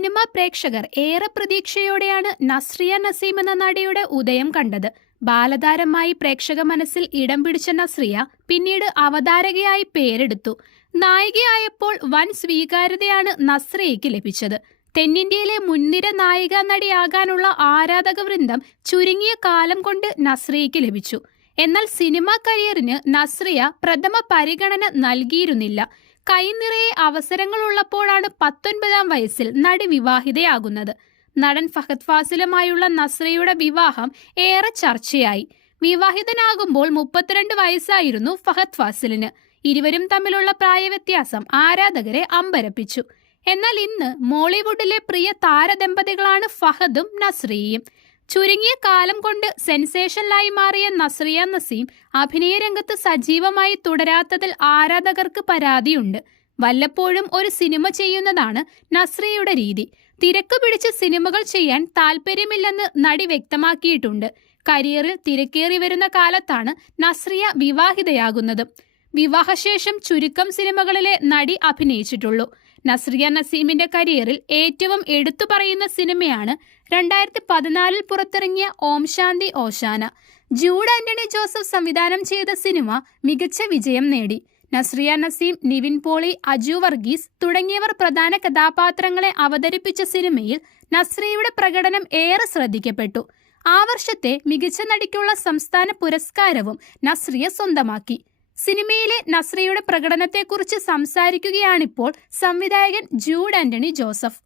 Cinema പ്രേക്ഷകർ ഏറെ പ്രതീക്ഷയോടെയാണ് നസ്രിയ നസീം എന്ന നടിയുടെ ഉദയം കണ്ടത്. ബാലതാരമായി പ്രേക്ഷക മനസ്സിൽ ഇടം പിടിച്ച നസ്രിയ പിന്നീട് അവതാരകയായി പേരെടുത്തു. നായികയായപ്പോൾ വൻ സ്വീകാര്യതയാണ് നസ്രിയയ്ക്ക് ലഭിച്ചത്. തെന്നിന്ത്യയിലെ മുൻനിര നായിക നടിയാകാനുള്ള ആരാധക വൃന്ദം ചുരുങ്ങിയ കാലം കൊണ്ട് നസ്രിയയ്ക്ക് ലഭിച്ചു. എന്നാൽ സിനിമാ കരിയറിന് നസ്രിയ പ്രഥമ പരിഗണന നൽകിയിരുന്നില്ല. കൈനിറയെ അവസരങ്ങളുള്ളപ്പോഴാണ് പത്തൊൻപതാം വയസ്സിൽ നടി വിവാഹിതയാകുന്നത്. നടൻ ഫഹദ് ഫാസിലുമായുള്ള നസ്രയുടെ വിവാഹം ഏറെ ചർച്ചയായി. വിവാഹിതനാകുമ്പോൾ മുപ്പത്തിരണ്ട് വയസ്സായിരുന്നു ഫഹദ് ഫാസിലിന്. ഇരുവരും തമ്മിലുള്ള പ്രായവ്യത്യാസം ആരാധകരെ അമ്പരപ്പിച്ചു. എന്നാൽ ഇന്ന് മോളിവുഡിലെ പ്രിയ താരദമ്പതികളാണ് ഫഹദും നസ്രിയയും ചുരുങ്ങിയ കാലം കൊണ്ട് സെൻസേഷനിലായി മാറിയ നസ്രിയ നസീം അഭിനയ രംഗത്ത് സജീവമായി തുടരാത്തതിൽ ആരാധകർക്ക് പരാതിയുണ്ട്. വല്ലപ്പോഴും ഒരു സിനിമ ചെയ്യുന്നതാണ് നസ്രിയയുടെ രീതി. തിരക്ക് പിടിച്ച് സിനിമകൾ ചെയ്യാൻ താല്പര്യമില്ലെന്ന് നടി വ്യക്തമാക്കിയിട്ടുണ്ട്. കരിയറിൽ തിരക്കേറി വരുന്ന കാലത്താണ് നസ്രിയ വിവാഹിതയാകുന്നത്. വിവാഹശേഷം ചുരുക്കം സിനിമകളിലെ നടി അഭിനയിച്ചിട്ടുള്ളൂ. നസ്രിയ നസീമിന്റെ കരിയറിൽ ഏറ്റവും എടുത്തു പറയുന്ന സിനിമയാണ് രണ്ടായിരത്തി പതിനാലിൽ പുറത്തിറങ്ങിയ ഓം ശാന്തി ഓശാന ജൂഡ് ആന്റണി ജോസഫ് സംവിധാനം ചെയ്ത സിനിമ മികച്ച വിജയം നേടി. നസ്രിയ നസീം നിവിൻ പോളി അജു വർഗീസ് തുടങ്ങിയവർ പ്രധാന കഥാപാത്രങ്ങളെ അവതരിപ്പിച്ച സിനിമയിൽ നസ്രിയയുടെ പ്രകടനം ഏറെ ശ്രദ്ധിക്കപ്പെട്ടു. ആ വർഷത്തെ മികച്ച നടിക്കുള്ള സംസ്ഥാന പുരസ്കാരവും നസ്രിയ സ്വന്തമാക്കി. സിനിമയിലെ നസ്രിയയുടെ പ്രകടനത്തെക്കുറിച്ച് സംസാരിക്കുകയാണിപ്പോൾ സംവിധായകൻ ജൂഡ് ആന്റണി ജോസഫ്.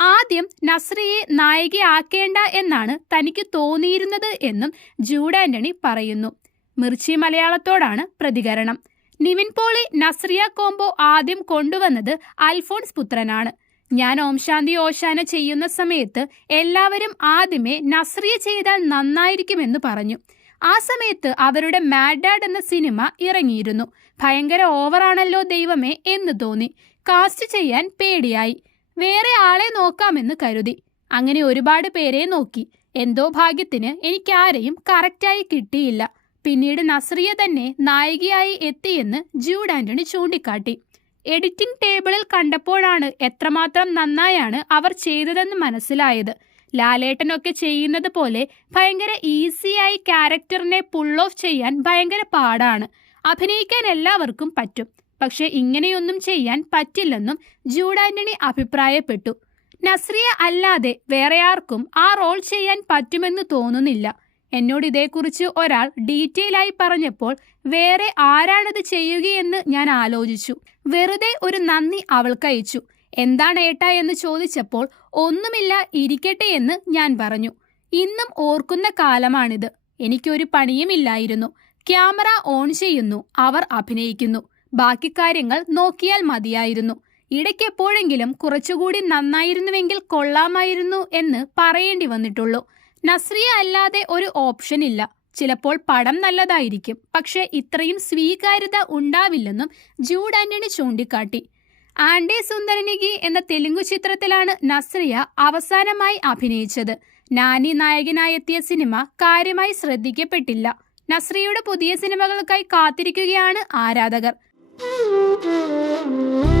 ആദ്യം നസ്രിയെ നായികയാക്കേണ്ട എന്നാണ് തനിക്ക് തോന്നിയിരുന്നത് എന്നും ജൂഡ് ആന്റണി പറയുന്നു. മിർച്ചി മലയാളത്തോടാണ് പ്രതികരണം. നിവിൻ പോളി നസ്രിയ കോംബോ ആദ്യം കൊണ്ടുവന്നത് അൽഫോൺസ് പുത്രനാണ്. ഞാൻ ഓംശാന്തി ഓശാന ചെയ്യുന്ന സമയത്ത് എല്ലാവരും ആദ്യമേ നസ്രിയ ചെയ്താൽ നന്നായിരിക്കുമെന്ന് പറഞ്ഞു. ആ സമയത്ത് അവരുടെ മാഡാഡ് എന്ന സിനിമ ഇറങ്ങിയിരുന്നു. ഭയങ്കര ഓവറാണല്ലോ ദൈവമേ എന്ന് തോന്നി. കാസ്റ്റ് ചെയ്യാൻ പേടിയായി. വേറെ ആളെ നോക്കാമെന്ന് കരുതി. അങ്ങനെ ഒരുപാട് പേരെ നോക്കി. എന്തോ ഭാഗ്യത്തിന് എനിക്കാരെയും കറക്റ്റായി കിട്ടിയില്ല. പിന്നീട് നസ്രിയ തന്നെ നായികയായി എത്തിയെന്ന് ജൂഡ് ആന്റണി ചൂണ്ടിക്കാട്ടി. എഡിറ്റിംഗ് ടേബിളിൽ കണ്ടപ്പോഴാണ് എത്രമാത്രം നന്നായാണ് അവർ ചെയ്തതെന്ന് മനസ്സിലായത്. ലാലേട്ടനൊക്കെ ചെയ്യുന്നത് പോലെ ഭയങ്കര ഈസിയായി ക്യാരക്ടറിനെ പുൾ ഓഫ് ചെയ്യാൻ ഭയങ്കര പാടാണ്. അഭിനയിക്കാൻ എല്ലാവർക്കും പറ്റും. പക്ഷെ ഇങ്ങനെയൊന്നും ചെയ്യാൻ പറ്റില്ലെന്നും ജൂഡ് ആന്റണി അഭിപ്രായപ്പെട്ടു. നസ്രിയ അല്ലാതെ വേറെ ആർക്കും ആ റോൾ ചെയ്യാൻ പറ്റുമെന്ന് തോന്നുന്നില്ല. എന്നോട് ഇതേക്കുറിച്ച് ഒരാൾ ഡീറ്റെയിൽ ആയി പറഞ്ഞപ്പോൾ വേറെ ആരാണത് ചെയ്യുകയെന്ന് ഞാൻ ആലോചിച്ചു. വെറുതെ ഒരു നന്ദി അവൾക്കയച്ചു എന്താണ് ഏട്ടാ എന്ന് ചോദിച്ചപ്പോൾ ഒന്നുമില്ല ഇരിക്കട്ടെ എന്ന് ഞാൻ പറഞ്ഞു. ഇന്നും ഓർക്കുന്ന കാലമാണിത്. എനിക്കൊരു പണിയുമില്ലായിരുന്നു. ക്യാമറ ഓൺ ചെയ്യുന്നു. അവർ അഭിനയിക്കുന്നു. ബാക്കി കാര്യങ്ങൾ നോക്കിയാൽ മതിയായിരുന്നു. ഇടയ്ക്കെപ്പോഴെങ്കിലും കുറച്ചുകൂടി നന്നായിരുന്നുവെങ്കിൽ കൊള്ളാമായിരുന്നു എന്ന് പറയേണ്ടി വന്നിട്ടുള്ളൂ. നസ്രിയ അല്ലാതെ ഒരു ഓപ്ഷൻ ഇല്ല. ചിലപ്പോൾ പടം നല്ലതായിരിക്കും. പക്ഷേ ഇത്രയും സ്വീകാര്യത ഉണ്ടാവില്ലെന്നും ജൂഡ് ആന്റണി ചൂണ്ടിക്കാട്ടി. ആൻഡേ സുന്ദരനികി എന്ന തെലുങ്കു ചിത്രത്തിലാണ് നസ്രിയ അവസാനമായി അഭിനയിച്ചത്. നാനി നായകനായെത്തിയ സിനിമ കാര്യമായി ശ്രദ്ധിക്കപ്പെട്ടില്ല. നസ്രിയയുടെ പുതിയ സിനിമകൾക്കായി കാത്തിരിക്കുകയാണ് ആരാധകർ. Müzik